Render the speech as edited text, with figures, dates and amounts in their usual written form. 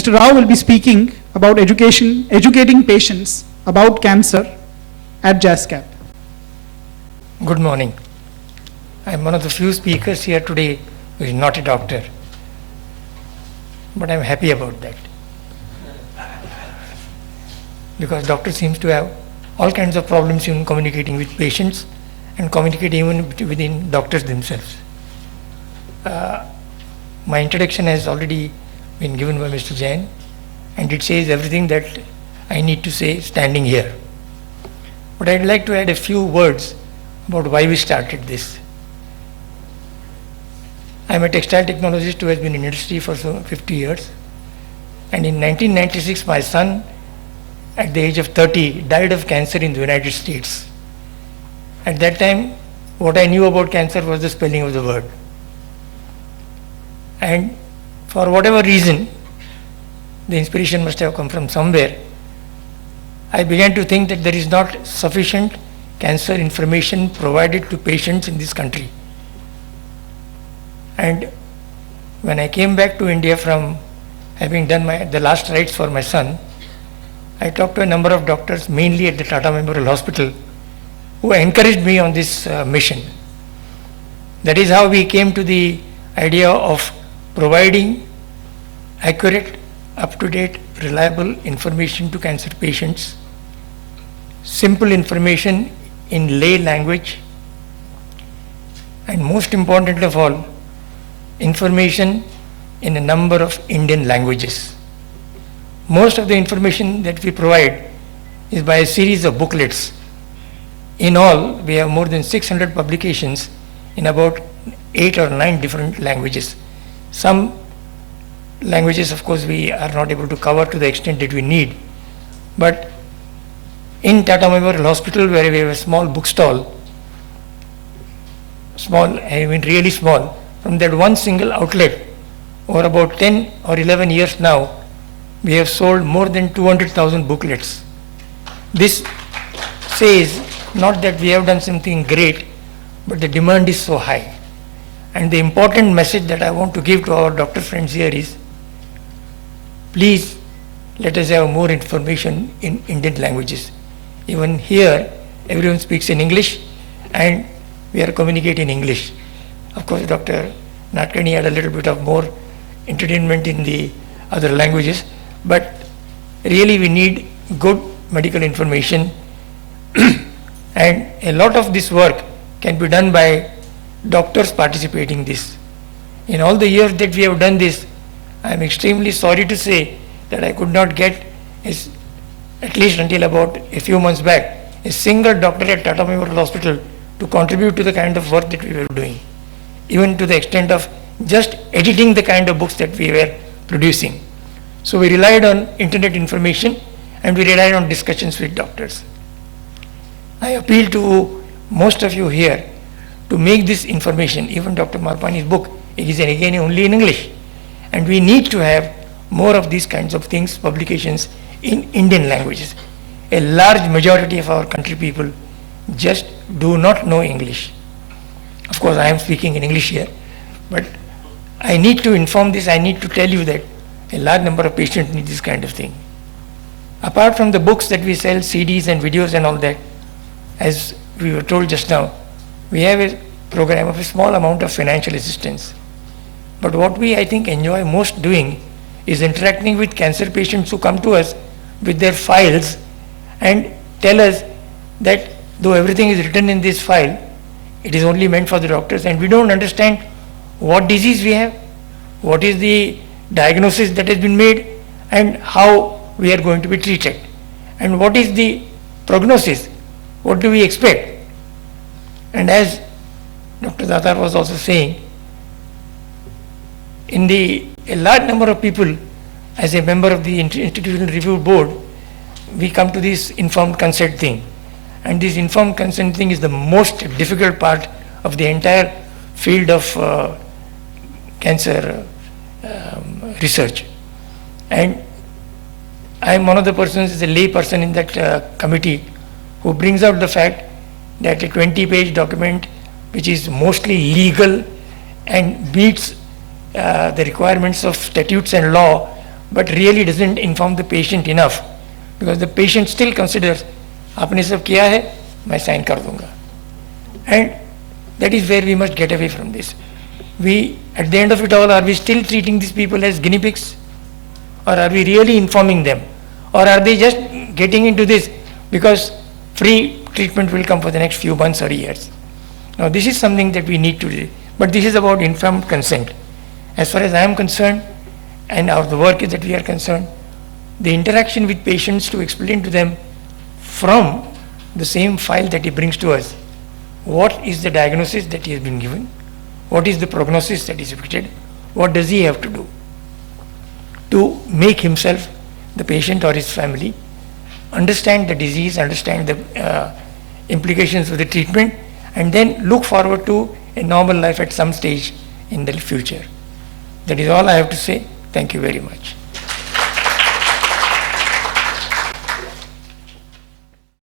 Mr. Rao will be speaking about educating patients about cancer at JASCAP. Good morning. I am one of the few speakers here today who is not a doctor, but I am happy about that. Because doctor seems to have all kinds of problems in communicating with patients and communicating even within doctors themselves. My introduction has already been given by Mr. Jain, and it says everything that I need to say standing here. But I'd like to add a few words about why we started this. I'm a textile technologist who has been in industry for 50 years, and in 1996 my son, at the age of 30, died of cancer in the United States. At that time, what I knew about cancer was the spelling of the word. And for whatever reason, the inspiration must have come from somewhere, I began to think that there is not sufficient cancer information provided to patients in this country. And when I came back to India from having done the last rites for my son, I talked to a number of doctors, mainly at the Tata Memorial Hospital, who encouraged me on this mission. That is how we came to the idea of providing accurate, up-to-date, reliable information to cancer patients, simple information in lay language, and most important of all, information in a number of Indian languages. Most of the information that we provide is by a series of booklets. In all, we have more than 600 publications in about 8 or 9 different languages. Some languages, of course, we are not able to cover to the extent that we need. But in Tata Memorial Hospital, where we have a small bookstall, small, I mean really small, from that one single outlet, over about 10 or 11 years now, we have sold more than 200,000 booklets. This says not that we have done something great, but the demand is so high. And the important message that I want to give to our doctor friends here is, please let us have more information in Indian languages. Even here, everyone speaks in English, and we are communicating in English. Of course, Dr. Nadkarni had a little bit of more entertainment in the other languages, but really we need good medical information and a lot of this work can be done by doctors participating in this. In all the years that we have done this, I am extremely sorry to say that I could not get, at least until about a few months back, a single doctor at Tata Memorial Hospital to contribute to the kind of work that we were doing, even to the extent of just editing the kind of books that we were producing. So we relied on internet information and we relied on discussions with doctors. I appeal to most of you here to make this information, even Dr. Marpani's book, it is again only in English. And we need to have more of these kinds of things, publications in Indian languages. A large majority of our country people just do not know English. Of course, I am speaking in English here, but I need to inform this, I need to tell you that a large number of patients need this kind of thing. Apart from the books that we sell, CDs and videos and all that, as we were told just now, we have a program of a small amount of financial assistance. But what we, I think, enjoy most doing is interacting with cancer patients who come to us with their files and tell us that though everything is written in this file, it is only meant for the doctors and we don't understand what disease we have, what is the diagnosis that has been made, and how we are going to be treated, and what is the prognosis, what do we expect. And as Dr. Datar was also saying, a large number of people, as a member of the Institutional Review Board, we come to this informed consent thing. And this informed consent thing is the most difficult part of the entire field of cancer research. And I am one of the persons, as a lay person in that committee, who brings out the fact that a 20-page document, which is mostly legal and meets the requirements of statutes and law, but really doesn't inform the patient enough, because the patient still considers, आपने सब किया है, मैं sign कर दूंगा. And that is where we must get away from this. We, at the end of it all, are we still treating these people as guinea pigs? Or are we really informing them? Or are they just getting into this because free treatment will come for the next few months or years? Now, this is something that we need to do. But this is about informed consent. As far as I am concerned, and the work is that we are concerned, the interaction with patients to explain to them from the same file that he brings to us, what is the diagnosis that he has been given, what is the prognosis that is expected, what does he have to do to make himself, the patient or his family, understand the disease, understand the implications of the treatment, and then look forward to a normal life at some stage in the future. That is all I have to say. Thank you very much.